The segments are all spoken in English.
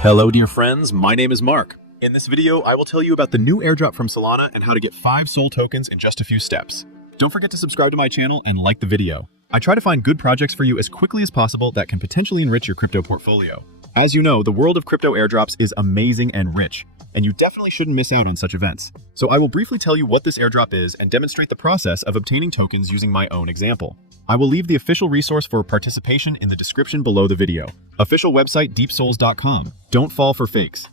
Hello dear friends, my name is Mark. In this video, I will tell you about the new airdrop from Solana and how to get 5 SOL tokens in just a few steps. Don't forget to subscribe to my channel and like the video. I try to find good projects for you as quickly as possible that can potentially enrich your crypto portfolio. As you know, the world of crypto airdrops is amazing and rich, and you definitely shouldn't miss out on such events. So I will briefly tell you what this airdrop is and demonstrate the process of obtaining tokens using my own example. I will leave the official resource for participation in the description below the video. Official website deepsouls.com. Don't fall for fakes.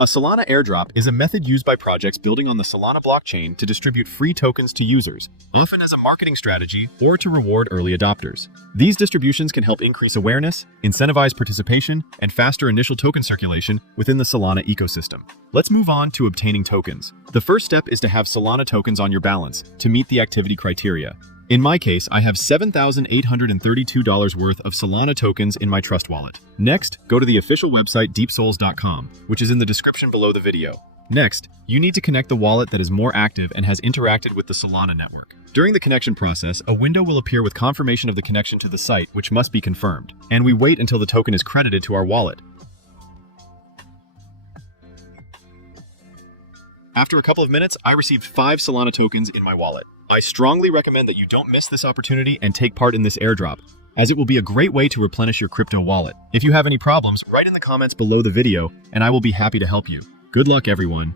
A Solana airdrop is a method used by projects building on the Solana blockchain to distribute free tokens to users, often as a marketing strategy or to reward early adopters. These distributions can help increase awareness, incentivize participation, and faster initial token circulation within the Solana ecosystem. Let's move on to obtaining tokens. The first step is to have Solana tokens on your balance to meet the activity criteria. In my case, I have $7,832 worth of Solana tokens in my Trust wallet. Next, go to the official website deepsouls.com, which is in the description below the video. Next, you need to connect the wallet that is more active and has interacted with the Solana network. During the connection process, a window will appear with confirmation of the connection to the site, which must be confirmed, and we wait until the token is credited to our wallet. After a couple of minutes, I received 5 Solana tokens in my wallet. I strongly recommend that you don't miss this opportunity and take part in this airdrop, as it will be a great way to replenish your crypto wallet. If you have any problems, write in the comments below the video, and I will be happy to help you. Good luck, everyone.